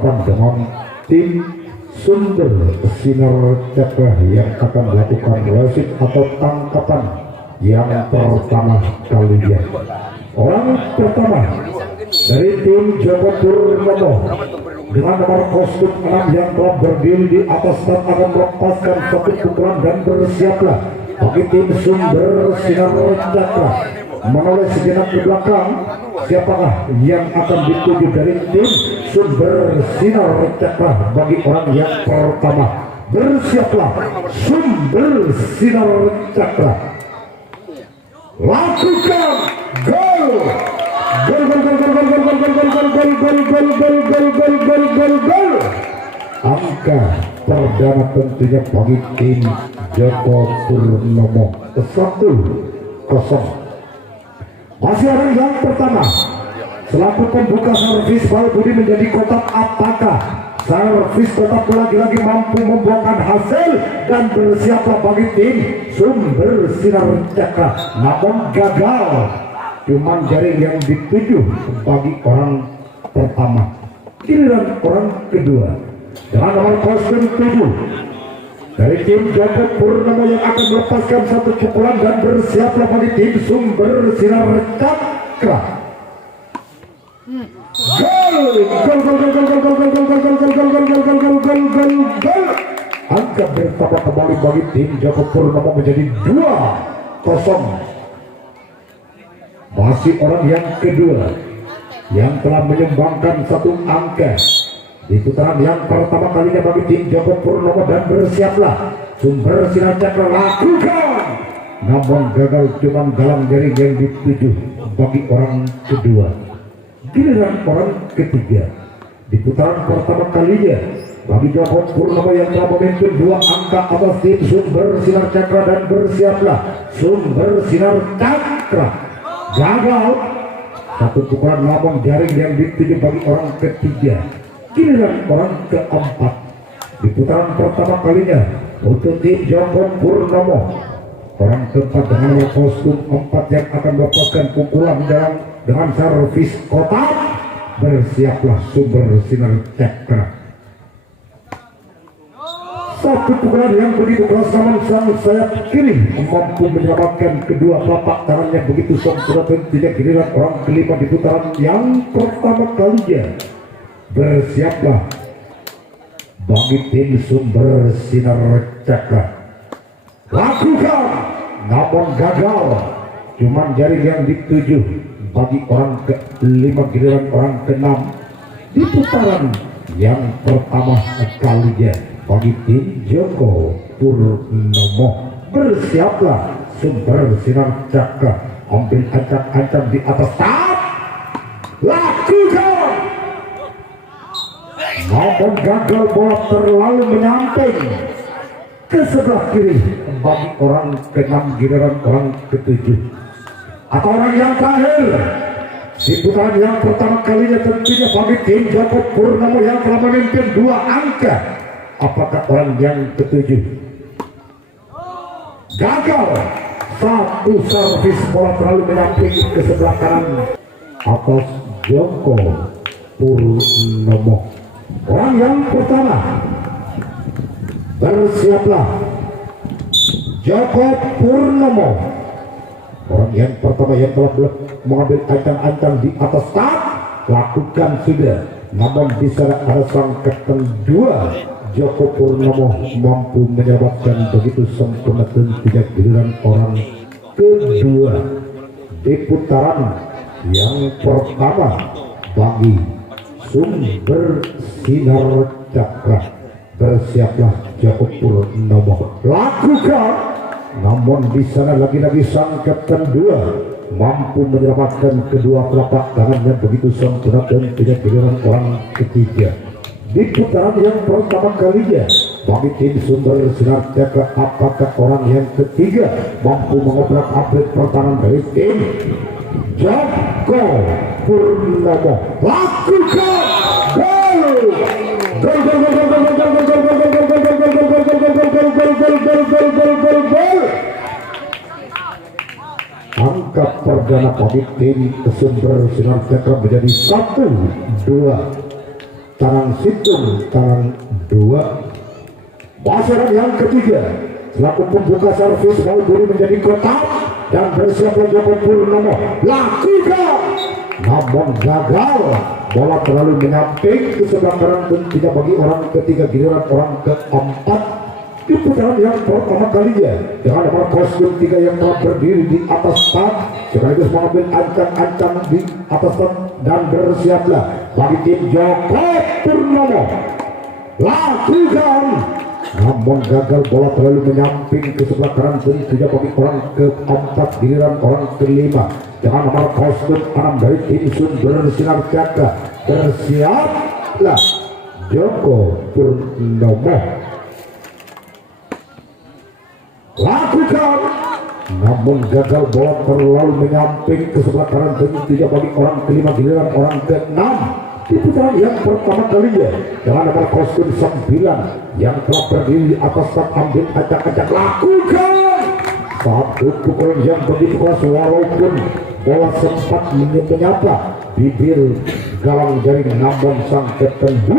dengan tim Sumber Sinar Cakra yang akan melakukan wasit atau tangkapan yang pertama kalinya. Orang pertama dari tim Joko Purnomo dengan nomor kostum 6 yang telah berdiri di atas dan akan melepaskan satu pukulan dan bersiaplah bagi tim Sumber Sinar Cakra. Menoleh sejenak ke belakang, siapakah yang akan dituju dari tim Sumber Sinar Cakra bagi orang yang pertama. Bersiaplah Sumber Sinar Cakra. Lakukan gol. Gol gol gol gol gol gol gol gol gol gol gol gol gol gol gol gol gol. Angka perdana tentunya bagi tim Joko Purnomo 1-0. Masih orang yang pertama selaku pembuka servis bal budi menjadi kotak. Apakah servis kotak lagi-lagi mampu membuahkan hasil dan bersiaplah bagi tim Sumber Sinar Cakra, namun gagal. Cuman jaring yang dituju bagi orang pertama. Giliran orang kedua dengan nomor kostum 7 dari tim Joko Purnomo yang akan melepaskan satu pukulan dan bersiaplah bagi tim Sumber Sinar Cakra. Gol! Gol! Gol! Gol! Gol! Gol! Gol! Gol! Gol! Gol! Gol! Gol! Gol! Gol! Gol! Gol! Angka bertambah kembali bagi tim Joko Purnomo menjadi 2-0. Masih orang yang kedua yang telah menyumbangkan satu angka di putaran yang pertama kalinya bagi tim Joko Purnomo dan bersiaplah Sumber Sinar Cakra. Lakukan, namun gagal, cuman dalam jaring yang dituju bagi orang kedua. Giliran orang ketiga di putaran pertama kalinya bagi Joko Purnomo yang telah memimpin 2 angka atas tim Sumber Sinar Cakra dan bersiaplah Sumber Sinar Cakra. Gagal, satu pukulan namun jaring yang dituju bagi orang ketiga. Giliran orang keempat di putaran pertama kalinya untuk tim Joko Purnomo. Orang keempat dengan kostum 4 yang akan melepaskan pukulan dengan servis kotak. Bersiaplah Sumber Sinar Cakra. Satu pukulan yang begitu keras namun sang sayap kiri mampu menyelamatkan kedua telapak tangannya begitu sempurna. Tentunya giliran orang kelima di putaran yang pertama kalinya. Bersiaplah bagi tim Sumber Sinar Cakra. Lakukan, namun gagal, cuman jaring yang dituju bagi orang kelima. Giliran orang keenam di putaran yang pertama kalinya bagi tim Joko Purnomo. Bersiaplah Sumber Sinar Cakra. Ambil ancang-ancang di atas tap. Lakukan, namun gagal, bola terlalu menyamping ke sebelah kiri bagi orang ke-6. Giliran orang ke-7 atau orang yang terakhir di putaran yang pertama kalinya tentunya bagi tim Joko Purnomo yang telah memimpin 2 angka. Apakah orang yang ke-7? Gagal, satu servis bola terlalu menyamping ke sebelah kanan atas Joko Purnomo. Orang yang pertama, bersiaplah Joko Purnomo. Orang yang pertama yang telah mengambil ancang-ancang di atas tap. Lakukan sudah, namun bisa ada sang kapten 2 Joko Purnomo mampu menyelamatkan begitu sempurna. Tentunya giliran orang kedua di putaran yang pertama bagi Sumber Sinar Cakra. Bersiaplah Joko Purnomo. Lakukan, namun di sana lagi-lagi sang kapten 2 mampu menyelamatkan kedua telapak tangannya begitu sempurna. Dan tidak giliran orang ketiga di putaran yang pertama kalinya bagi tim Sumber Sinar Cakra. Apakah orang yang ketiga mampu mengobrak-abrik pertahanan dari tim Joko Purnomo? Lakukan, gol! Gol gol gol gol gol gol gol gol gol gol gol gol gol gol gol gol gol. Angka perdana bagi tim Sumber Sinar Cakra menjadi 1-2. tangan situng tangan 2. Pasaran yang ketiga selaku pembuka servis mau beri menjadi kotak dan bersiap Joko Purnomo lakukan, namun gagal. Bola terlalu menyamping ke sebelah kanan dan tidak bagi orang ketiga, giliran orang keempat di putaran yang pertama kalinya dengan nomor kostum 3 yang telah berdiri di atas start sekaligus mengambil ancang-ancang di atas start dan bersiaplah bagi tim Joko Purnomo lakukan, namun gagal. Bola terlalu menyamping ke sebelah kanan dan tidak bagi orang keempat, giliran orang kelima dengan nomor kostum 6 dari tim Sumber Sinar Cakra. Bersiaplah Joko Purnomo lakukan, namun gagal. Bola terlalu menyamping ke sebelah kanan dan tidak bagi orang kelima, giliran orang keenam di putaran yang pertama kalinya dengan nomor kostum 9 yang telah berdiri di atas start ambil acak-acak lakukan. Satu pukulan yang begitu keras walaupun bola sempat menyapa bibir galang jaring, namun sang kapten 2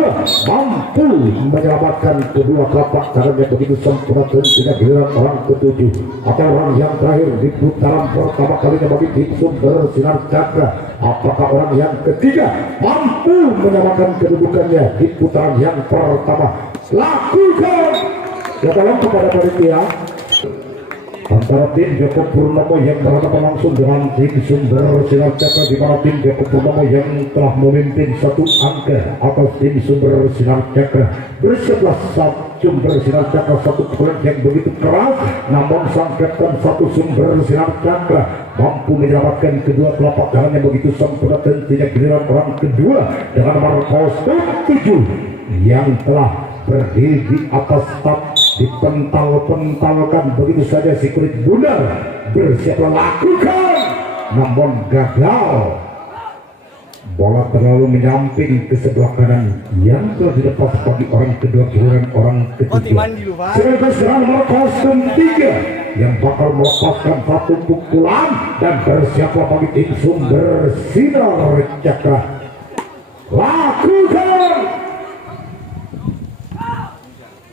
mampu menyelamatkan kedua telapak tangannya begitu sempurna dan tidak, giliran orang ketujuh atau orang yang terakhir di putaran pertama kalinya bagi tim Sumber Sinar Cakra. Apakah orang yang ketiga mampu menyamakan kedudukannya di putaran yang pertama? Lakukan ya, tolong kepada panitia antara tim Joko Purnomo yang berhadapan langsung dengan tim Sumber Sinar Cakra, di mana tim Joko Purnomo yang telah memimpin 1 angka atau tim Sumber Sinar Cakra. Bersiaplah Sumber Sinar Cakra, satu pukulan yang begitu keras, namun sang kapten 1 Sumber Sinar Cakra mampu menyelamatkan kedua telapak tangan yang begitu sempurna dan tidak, giliran orang kedua dengan nomor kostum 7 yang telah berdiri di atas start dipental-pentalkan begitu saja si kulit bundar. Bersiaplah lakukan, namun gagal. Bola terlalu menyamping ke sebelah kanan yang telah dilepas bagi orang kedua, giliran orang ketiga. Sekaligus dengan nomor kostum 3 yang bakal melepaskan satu pukulan dan bersiaplah bagi tim Sumber Sinar Cakra lakukan,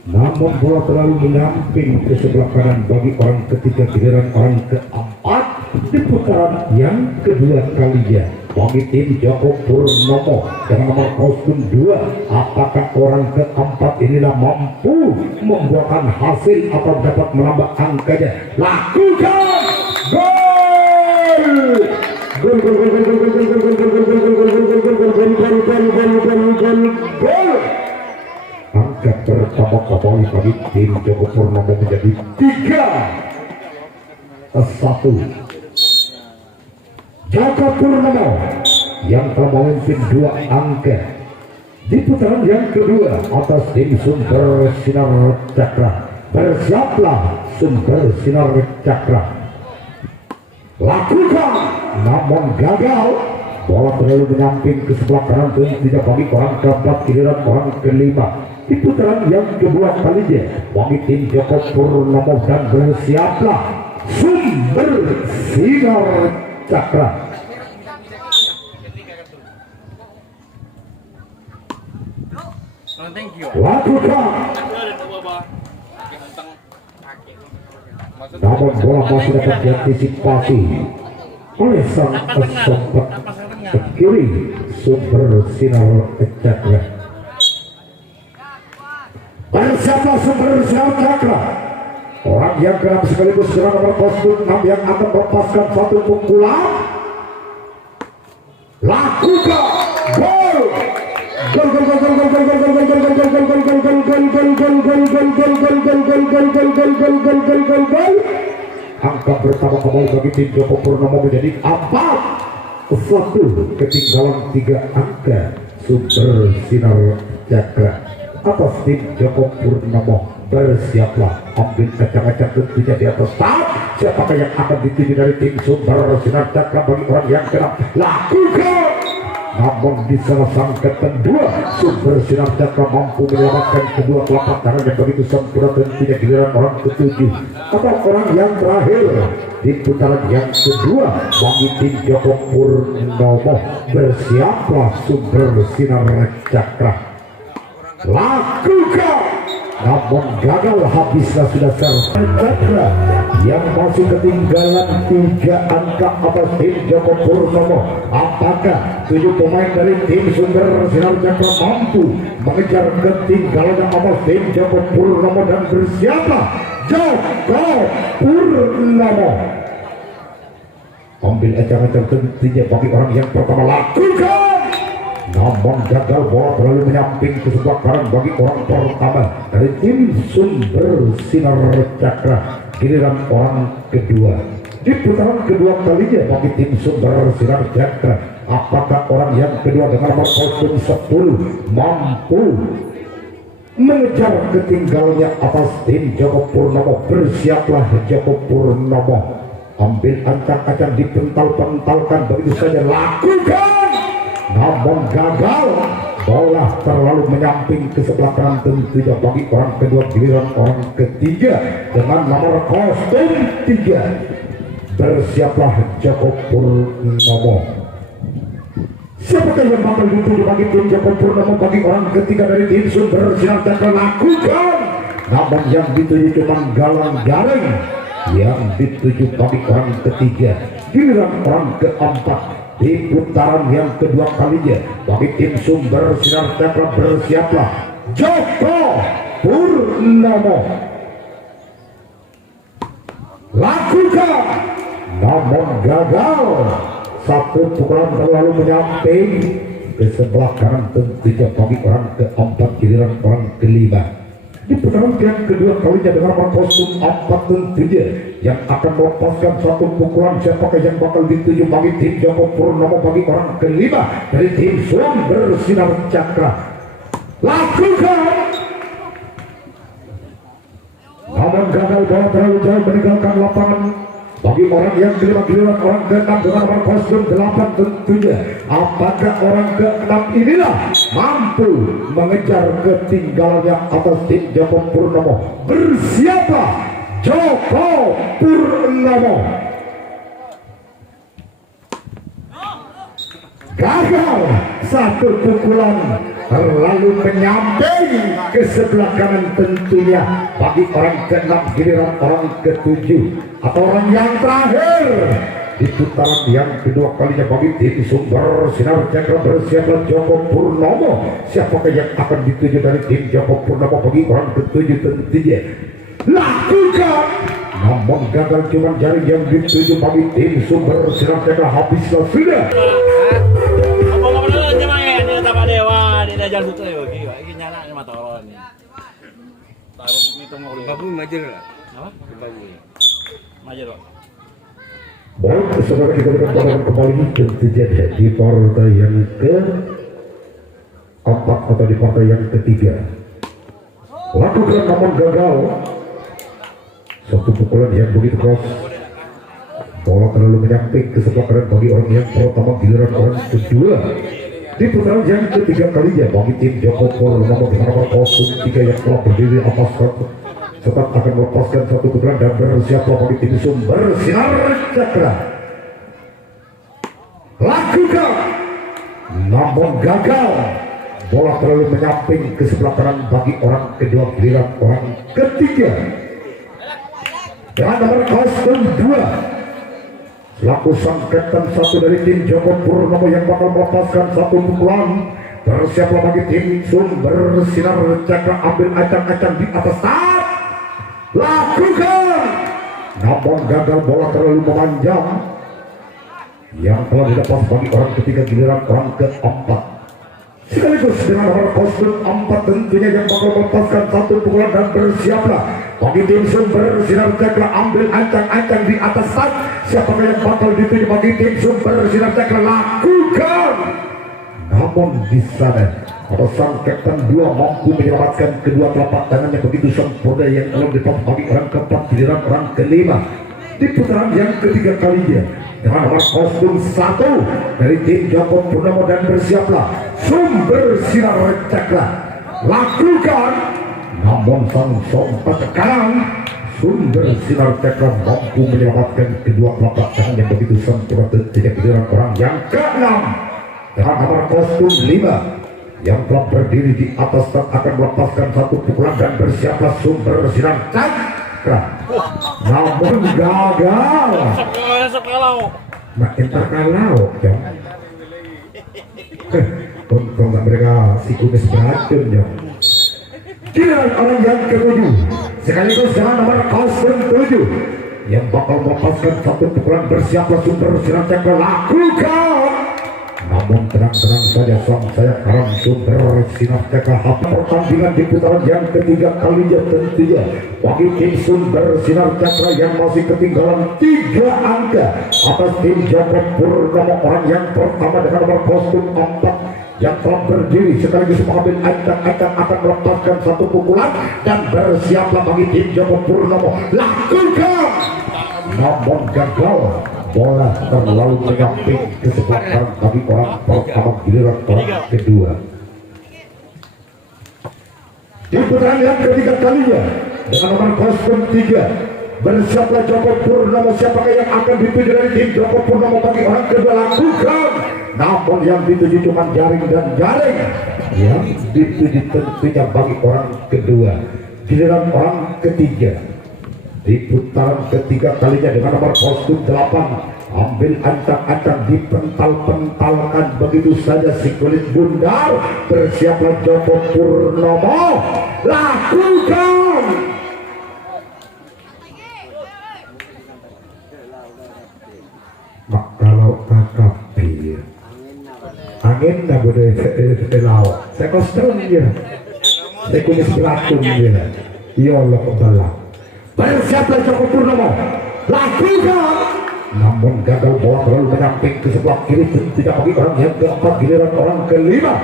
namun bola terlalu menyamping ke sebelah kanan bagi orang ketiga, giliran orang keempat di putaran yang kedua kalinya bagi tim Joko Purnomo dengan nomor kostum 2. Apakah orang keempat inilah mampu membuahkan hasil atau dapat menambah angkanya? Lakukan gol! Gol! Angka pertama kembali bagi tim Joko Purnomo menjadi 3-1. Joko Purnomo yang telah memimpin 2 angka di putaran yang kedua atas tim Sumber Sinar Cakra. Bersiaplah Sumber Sinar Cakra lakukan, namun gagal. Bola terlalu menyamping ke sebelah kanan dan tidak bagi orang keempat, giliran orang kelima di putaran yang kedua kalinya bagi tim Joko Purnomo. Dan bersiaplah Sumber Sinar Cakra lakukan, namun bola masih dapat diantisipasi oleh sang pesepet ke kiri Sumber Sinar Cakra. Bersiaplah Sumber Sinar Cakra, orang yang keenam sekaligus dengan nomor kostum 6 yang akan melepaskan satu pukulan. Lakukan gol! Angka pertama kembali bagi tim Joko Purnomo menjadi 4-1, ketinggalan 3 angka Sumber Sinar Cakra atas tim Joko Purnomo. Bersiaplah ambil acak-acak tentunya di atas start. Siapakah yang akan dituju dari tim Sumber Sinar Cakra bagi orang yang keenam? Lakukan, namun di salah sang kapten 2 Sumber Sinar Cakra mampu menyelamatkan kedua telapak tangan yang begitu sempurna dan tidak, giliran orang ketujuh atau orang yang terakhir di putaran yang kedua bagi tim Joko Purnomo. Bersiaplah Sumber Sinar Cakra lakukan, namun gagal. Habislah sudah Cakra yang masih ketinggalan 3 angka atas tim Joko Purnomo. Apakah 7 pemain dari tim Sumber Sinar Cakra mampu mengejar ketinggalannya atas tim Joko Purnomo dan bersiaplah Joko Purnomo ambil acang-acang tentunya bagi orang yang pertama, lakukan, namun gagal. Bola terlalu menyamping ke sebelah kanan bagi orang pertama dari tim Sumber Sinar Cakra. Giliran orang kedua di putaran kedua kalinya bagi tim Sumber Sinar Cakra. Apakah orang yang kedua dengan nomor 10 mampu mengejar ketinggalannya atas tim Joko Purnomo? Bersiaplah Joko Purnomo ambil ancang-ancang, dipental-pentalkan begitu saja, lakukan, namun gagal. Bola terlalu menyamping ke sebelah kanan tentunya bagi orang kedua. Giliran orang ketiga dengan nomor 3. Bersiaplah Joko Purnomo. Siapakah yang bakal dituju bagi tim Joko Purnomo bagi orang ketiga dari tim Sumber Sinar Cakra? Lakukan, namun yang dituju cuma Galang Garing yang dituju bagi orang ketiga. Giliran orang keempat di putaran yang kedua kalinya bagi tim Sumber Sinar Cakra. Bersiaplah Joko Purnomo. Lakukan, namun gagal. Satu pukulan terlalu menyamping ke sebelah kanan tentunya bagi orang keempat. Giliran orang kelima di putaran yang kedua kalinya dengan nomor 4 tentunya yang akan melepaskan satu pukulan. Siapakah yang bakal dituju bagi tim Joko Purnomo bagi orang kelima dari tim Sumber Sinar Cakra? Lakukan, namun gagal. Bola terlalu jauh meninggalkan lapangan bagi orang yang kelima. Giliran orang ke-6 dengan nomor 8 tentunya. Apakah orang ke-6 inilah mampu mengejar ketinggalannya atas tim Joko Purnomo? Bersiaplah Joko Purnomo. Gagal, satu pukulan terlalu menyamping ke sebelah kanan tentunya bagi orang ke-6. Giliran orang ke-7 atau orang yang terakhir di putaran yang kedua kalinya bagi tim Sumber Sinar Cakra. Bersiaplah Joko Purnomo. Siapakah yang akan dituju dari tim Joko Purnomo bagi orang ke-7 tentunya? Lakukan, namun gagal. Cuma jari yang dituju bagi tim Sumber Sinar Cakra. Habislah sudah. Jalan itu ya, ini nyala ini motoron. Taruh itu mau babu majer lah. Apa? Babu. Majer, Pak. Baik, saudara, kita akan kembali tentunya di partai yang ke-4 atau di partai yang ketiga. Lakukan, namun gagal. Satu pukulan yang begitu keras. Bola terlalu menyamping ke sebelah kanan bagi orang yang pertama. Giliran orang kedua di putaran yang ketiga kalinya bagi tim Joko Purnomo dengan nomor 3 yang telah berdiri atas tetap akan melepaskan satu putaran dan bersiaplah bagi tim Sumber Sinar Cakra. Lakukan, namun gagal. Bola terlalu menyamping ke sebelah kanan bagi orang kedua. Giliran orang ketiga dengan nomor 2 selaku sang kapten satu dari tim Joko Purnomo yang bakal melepaskan satu pukulan. Bersiaplah bagi tim Sumber Sinar Cakra. Ambil acang-acang di atas start. Lakukan, namun gagal. Bola terlalu memanjang yang telah dilepas bagi orang ketiga. Giliran orang keempat sekaligus dengan nomor 4 tentunya yang bakal melepaskan satu pukulan dan bersiaplah bagi tim Sumber Sinar Cakra. Ambil ancang-ancang di atas start. Siapakah yang bakal dituju bagi tim Sumber Sinar Cakra? Lakukan, namun di sana ada sang kapten 2 mampu menyelamatkan kedua telapak tangannya begitu sempurna yang telah dilepas bagi orang keempat. Giliran orang kelima di putaran yang ketiga kalinya dengan nomor 1 dari tim Joko Purnomo dan bersiaplah Sumber Sinar Cakra. Lakukan, namun sang sompat kanan Sumber Sinar Cakra mampu menyelamatkan kedua telapak tangan yang begitu sempurna. Tidak. Giliran orang yang ke-6 dengan nomor 5 yang telah berdiri di atas start akan melepaskan satu pukulan dan bersiaplah sumber sinar cakra. Namun gagal. Makin terkalau ya. Untung gak mereka si kumis beracun ya. Giliran orang yang ketujuh sekaligus dengan nomor 07 yang bakal melepaskan satu pukulan bersiaplah sumber sinar cakra. Lakukan. Namun tenang-tenang saja sang saya karam sumber sinar cakra. Pertandingan di putaran yang ketiga kalinya tentunya bagi tim sumber sinar cakra yang masih ketinggalan 3 angka atas tim Joko Purnomo. Orang yang pertama dengan nomor kostum 4 yang telah berdiri sekaligus mengambil ancang-ancang akan melepaskan satu pukulan dan bersiaplah bagi tim Joko Purnomo. Lakukan. Namun gagal. Bola terlalu menyamping ke sebelah kanan bagi orang pertama, giliran orang kedua. Di putaran yang ketiga kalinya dengan nomor kostum 3 bersiaplah Joko Purnomo. Siapakah yang akan dituju dari tim Joko Purnomo bagi orang kedua? Lakukan. Namun yang dituju cuma jaring dan jaring. Yang dituju tentunya bagi orang kedua, giliran orang ketiga. Di putaran ketiga kalinya dengan nomor kostum 8 ambil ancang-ancang dipental-pentalkan begitu saja si kulit bundar. Bersiaplah Joko Purnomo. Lakukan. Mak kalau kakak bir angin nak boleh laut saya kostum dia saya kumis beracun dia. Ya Allah kebalang. Bersiaplah Joko Purnomo. Lakukan. Namun gagal, bola terlalu menyamping ke sebelah kiri. Tentunya bagi orang yang keempat, giliran orang kelima.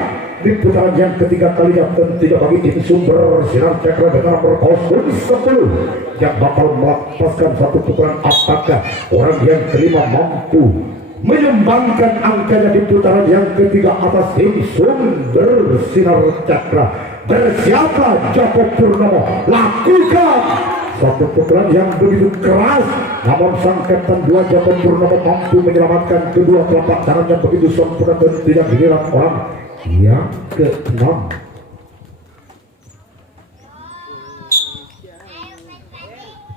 Di putaran yang ketiga kalinya tentunya bagi tim sumber sinar cakra dengan nomor kostum 10 yang bakal melepaskan satu pukulan. Apakah orang yang kelima mampu menyumbangkan angkanya di putaran yang ketiga atas tim sumber sinar cakra? Bersiaplah Joko Purnomo. Lakukan. Satu pukulan yang begitu keras, namun sang kapten 2 Joko Purnomo mampu menyelamatkan kedua telapak tangannya begitu sempurna dan tidak giliran orang yang ke-6.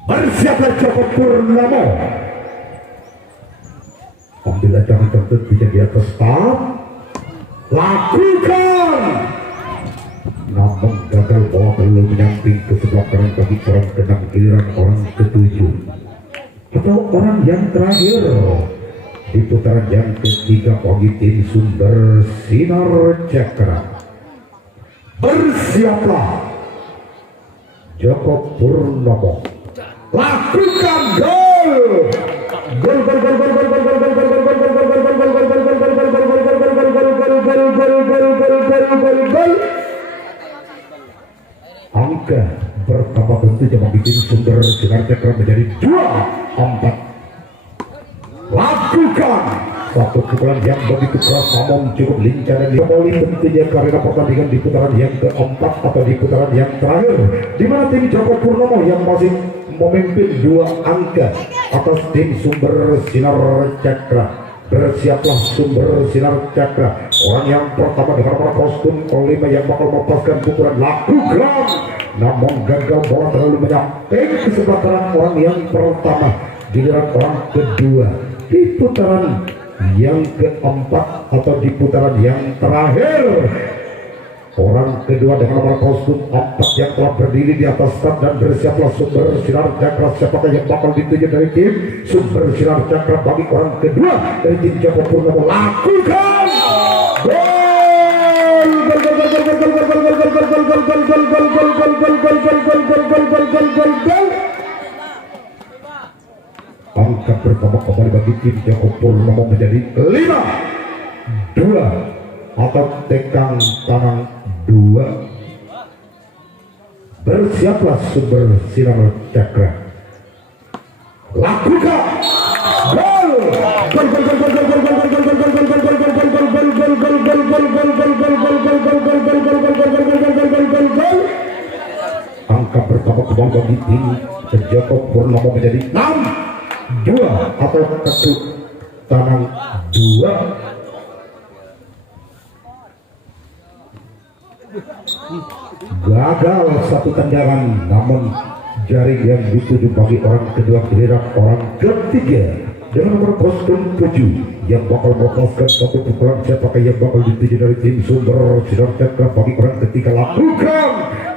Bersiaplah Joko Purnomo. Ambil jangan tentunya di atas start. Lakukan. Namun gagal, bola belum menyamping ke sebelah kanan bagi orang tenang, giliran orang ke-7 atau orang yang terakhir di putaran yang ketiga bagi tim sumber sinar cakra. Bersiaplah Joko Purnomo. Lakukan. Gol. Gol. Angka bertambah tentunya membuat sumber sinar cakra menjadi 2-4. Lakukan. Satu pukulan yang begitu keras namun cukup lincah dan kembali tentunya karena pertandingan di putaran yang keempat atau di putaran yang terakhir, di mana tim Joko Purnomo yang masih memimpin 2 angka atas tim sumber sinar cakra. Bersiaplah sumber sinar cakra. Orang yang pertama dengan nomor kostum 5 yang bakal melepaskan pukulan. Lakukan. Namun gagal, bola terlalu menyamping ke sebelah kanan orang yang pertama, giliran orang kedua di putaran yang keempat atau di putaran yang terakhir. Orang kedua dengan nomor kostum 4 yang telah berdiri di atas start dan bersiaplah sumber sinar cakra. Siapakah yang bakal dituju dari tim sumber sinar cakra bagi orang kedua dari tim Joko Purnomo? Lakukan. Angka pertama kembali bagi tim Joko Purnomo menjadi 5-2 atau tekang tangan 2. Bersiaplah sumber sinar cakra. Lakukan. Gol. Angka pertama kembali bagi tim Joko Purnomo menjadi 6-2 atau tekuk tangan 2. gagal satu tendangan, namun jaring yang dituju bagi orang kedua giliran orang ketiga dengan nomor kostum 7 yang bakal melepaskan satu pukulan siapakah yang bakal dituju dari tim Sumber Sinar Cakra bagi orang ketiga lakukan,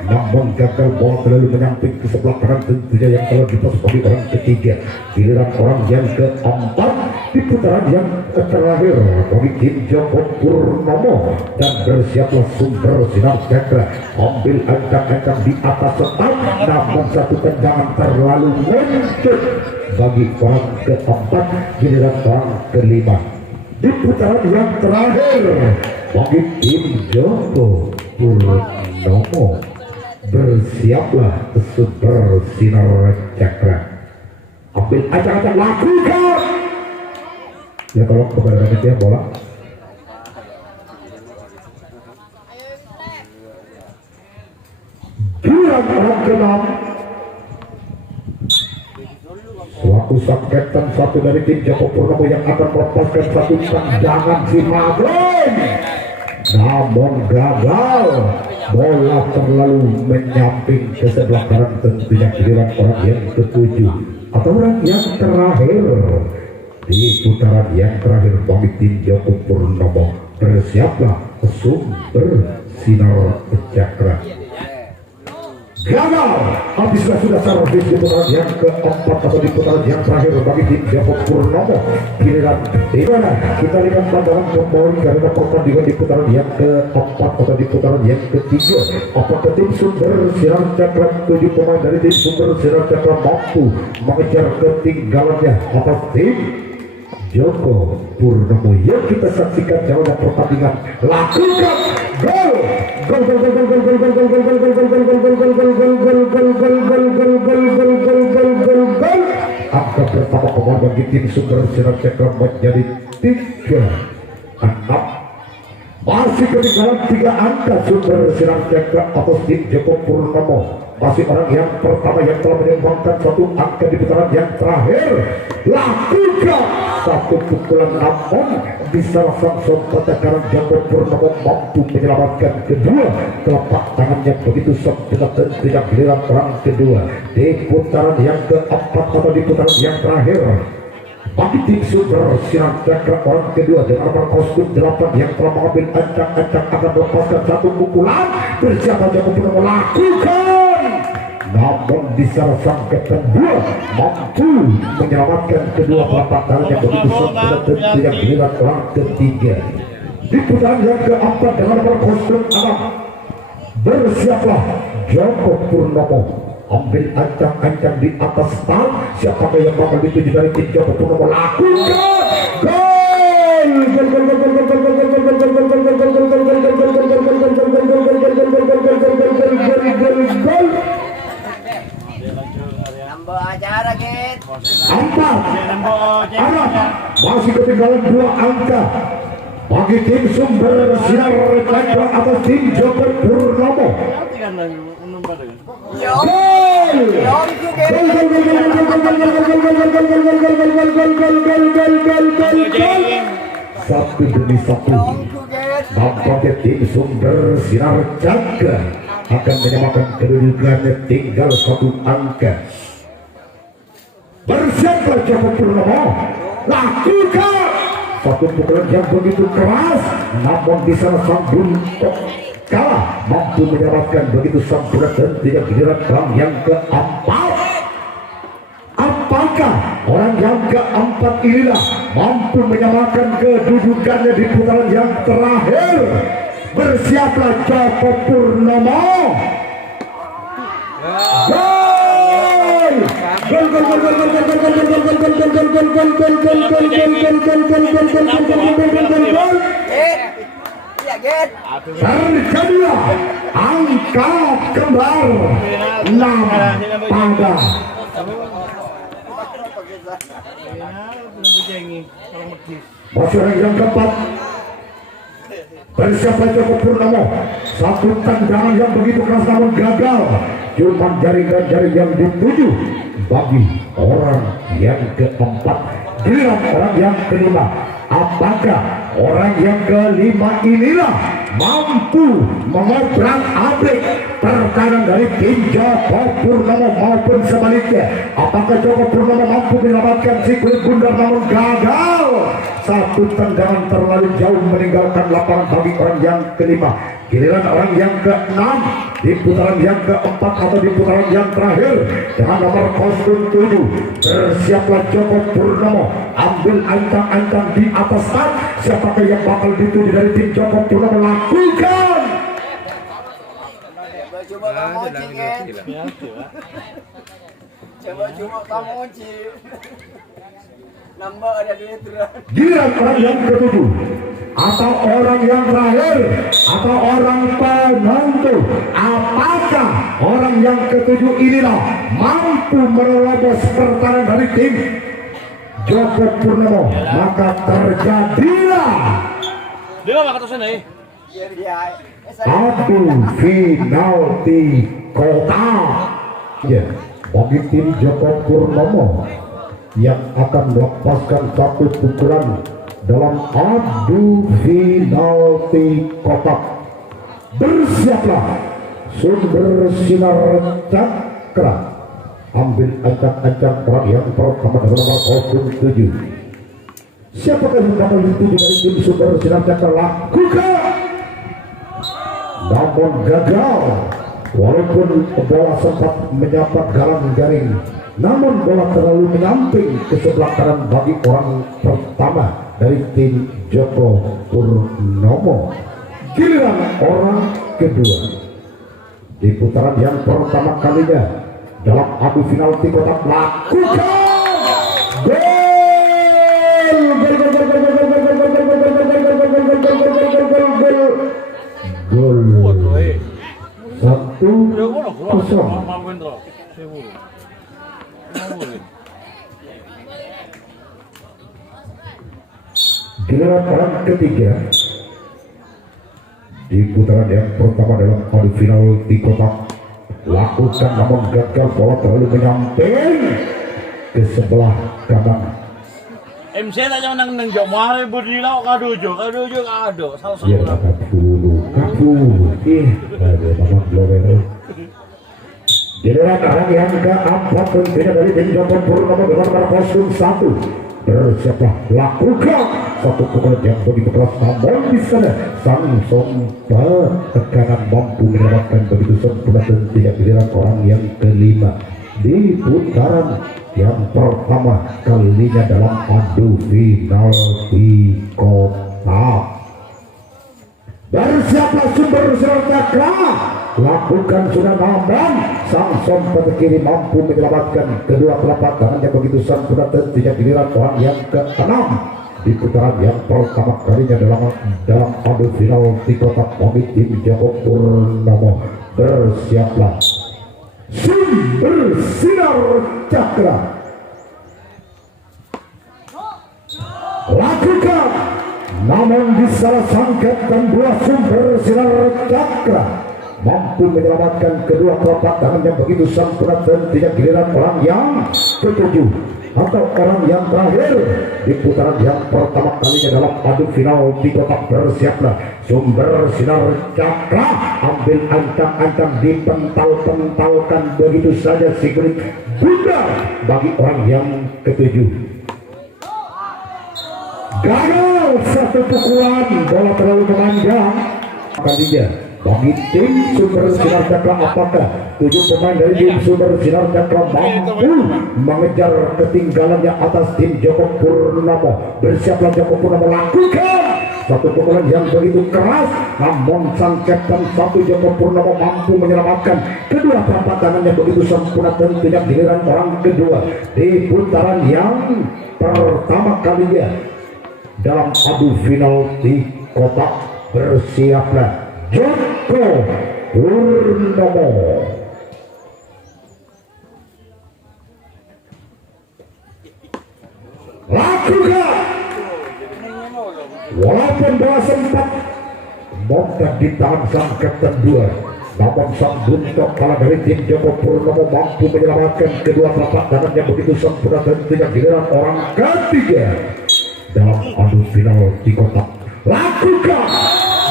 namun gagal bola terlalu menyamping ke sebelah kanan tentunya yang telah dipas bagi orang ketiga giliran orang yang keempat di putaran yang terakhir bagi tim Joko Purnomo dan bersiaplah Sumber Sinar Cakra ambil ancang-ancang di atas setan, namun satu tendangan terlalu mencet bagi orang keempat giliran orang kelima di putaran yang terakhir bagi tim Joko Purnomo bersiaplah Sumber Sinar Cakra ambil ancang-ancang lakukan ya, tolong kepada panitia bola giliran orang keenam suatu saketan satu dari tim Joko Purnomo yang akan melepaskan satu tendangan si Mabreng, namun gagal bola terlalu menyamping ke sebelah kanan tentunya giliran orang yang ketujuh atau orang yang terakhir di putaran yang terakhir bagi tim Joko Purnomo bersiaplah Sumber Sinar Cakra gagal habislah sudah servis di putaran yang keempat atau di putaran yang terakhir bagi tim Joko Purnomo giliran dimana kita lihat pandangan kembali karena pertandingan di putaran yang keempat atau di putaran yang ketiga apakah tim Sumber Sinar Cakra 7 pemain dari tim Sumber Sinar Cakra mampu mengejar ketinggalannya atas tim Joko Purnomo yang kita saksikan jalannya pertandingan lakukan gol angka pertama pemain bagi tim Sumber Sinar Cakra menjadi 3-6 masih ketinggalan 3 angka Sumber Sinar Cakra atau tim Joko Purnomo masih orang yang pertama yang telah menyumbangkan satu angka di putaran yang terakhir lakukan satu pukulan namun bisa langsung pertengkaran Joko Purnomo mampu menyelamatkan kedua telapak tangannya begitu sempurna tentunya giliran orang kedua di putaran yang keempat atau di putaran yang terakhir bagi tim Sumber Sinar Cakra orang kedua dengan nomor kostum 8 yang telah mengambil ancang-ancang akan melepaskan satu pukulan bersiap Joko Purnomo lakukan namun bisa sang kedua mampu menyelamatkan kedua telapak tangannya begitu sempurna tentunya giliran orang ketiga di putaran yang keempat dengan nomor kostum 6 bersiaplah Joko Purnomo ambil ancang-ancang di atas stang siapakah yang bakal dituju dari tim Joko Purnomo lakukan gol acara gitu. Empat masih ketinggalan 2 angka bagi tim Sumber Sinar Cakra atau tim Joko Purnomo satu demi satu nampaknya tim Sumber Sinar Cakra akan menyamakan kedudukannya tinggal 1 angka bersiaplah Joko Purnomo lakukan satu pukulan yang begitu keras namun di sana sang buntok kalah mampu menyelamatkan begitu sempurna tentunya giliran orang yang keempat apakah orang yang keempat inilah mampu menyamakan kedudukannya di putaran yang terakhir bersiaplah Joko Purnomo terjadilah angka kembar 6 pada masyarakat yang keempat bersiaplah Joko Purnomo satu tendangan yang begitu keras namun gagal cuma jaring-jaring yang dituju bagi orang yang keempat giliran orang yang kelima apakah orang yang kelima inilah mampu mengobrak abrik pertahanan dari tim Joko Purnomo maupun sebaliknya. Apakah Joko Purnomo mampu menyelamatkan si kulit bundar namun gagal? Satu tendangan terlalu jauh meninggalkan lapangan bagi orang yang kelima. Giliran orang yang keenam di putaran yang keempat atau di putaran yang terakhir dengan nomor 07. Bersiaplah Joko Purnomo, ambil ancang-ancang di atas start. Siapakah yang bakal dituju dari tim Joko Purnomo? Lakukan. Coba kamu uji, Gen. Coba kamu uji. Nambah ada duit terus. Giliran orang yang ketujuh atau orang yang terakhir atau orang penentu, apakah orang yang ketujuh inilah mampu menerobos pertahanan dari tim Joko Purnomo? Maka terjadilah Dia nggak kata nih. adu final di kota ya bagi tim Joko Purnomo yang akan melepaskan satu pukulan dalam adu final di kotak. Bersiaplah sumber sinar cakra, ambil ancang-ancang perang yang pertama dengan nomor 07. Siapakah yang bakal dituju dari tim sumber sinar cakra? Lakukan. Namun gagal, walaupun bola sempat menyapat galang jaring, namun bola terlalu menyamping ke sebelah kanan bagi orang pertama dari tim Joko Purnomo. Giliran orang kedua di putaran yang pertama kalinya dalam adu final di kotak. Lakukan gol 1-0. Giliran orang ketiga di putaran yang pertama dalam adu final di kotak. Lakukan namun gagal, bola terlalu menyamping ke sebelah kanan. MC tak jangan nang jok mare berdila kadojo salah Ya kapu ada memang belum. Giliran orang yang keempat tentunya dari tim Joko Purnomo dengan nomor 01. Bersiaplah, lakukan satu pukulan yang begitu keras namun di sana sang sompa tekanan mampu menyelamatkan begitu sempurna. Tentunya giliran orang yang kelima di putaran yang pertama kalinya dalam adu final di kota. Bersiaplah sumber sinar cakra, lakukan sudah namun sang sompa kiri mampu menyelamatkan kedua telapak tangannya begitu sempurna. Tentunya giliran orang yang keenam di putaran yang pertama kalinya dalam adu final di kotak bagi tim Joko Purnomo. Bersiaplah sumber sinar cakra, lakukan namun disalah sangkat dan dua sumber sinar cakra mampu menyelamatkan kedua telapak tangan yang begitu sempurna. Tentunya giliran orang yang ketujuh atau orang yang terakhir di putaran yang pertama kalinya dalam adu final di kotak. Bersiaplah sumber sinar cakra, ambil ancang-ancang dipental-pentalkan begitu saja si kulit bundar bagi orang yang ketujuh. Gagal satu pukulan, bola terlalu memanjang kalinya bagi tim sumber sinar cakra. Apakah 7 pemain dari tim sumber sinar cakra mampu mengejar ketinggalannya atas tim Joko Purnomo? Bersiaplah Joko Purnomo, lakukan satu pukulan yang begitu keras namun sang kapten satu Joko Purnomo mampu menyelamatkan kedua telapak tangannya begitu sempurna. Tentunya giliran orang kedua di putaran yang pertama kalinya dalam adu final di kotak. Bersiaplah Joko Purnomo, lakukan walaupun bola sempat montak di tangan sang kapten 2 namun sang buntok kala dari tim Joko Purnomo mampu menyelamatkan kedua telapak tangannya begitu sempurna. Tentunya giliran orang ketiga dalam adu final di kotak. lakukan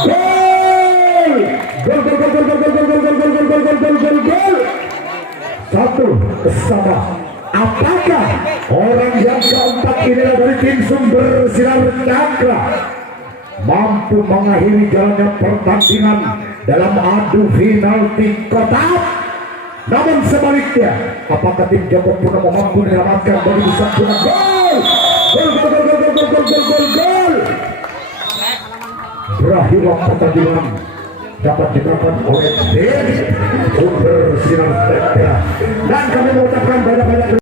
gol. Gol, gol, gol, gol, gol, gol, gol, gol, gol, gol, gol, gol, gol, gol, gol. Satu sama. Apakah orang yang keempat ini dari tim Sumber Sinar Cakra mampu mengakhiri jalannya pertandingan dalam adu final tim kotak? Namun sebaliknya, apakah tim Joko Purnomo mampu menyelamatkan dari sempurna gol? Gol, gol, gol, gol, gol, gol, gol, gol, gol, gol. Berakhirlah pertandingan dapat dilakukan oleh tim Sumber Sinar Cakra, dan kami mengucapkan banyak-banyak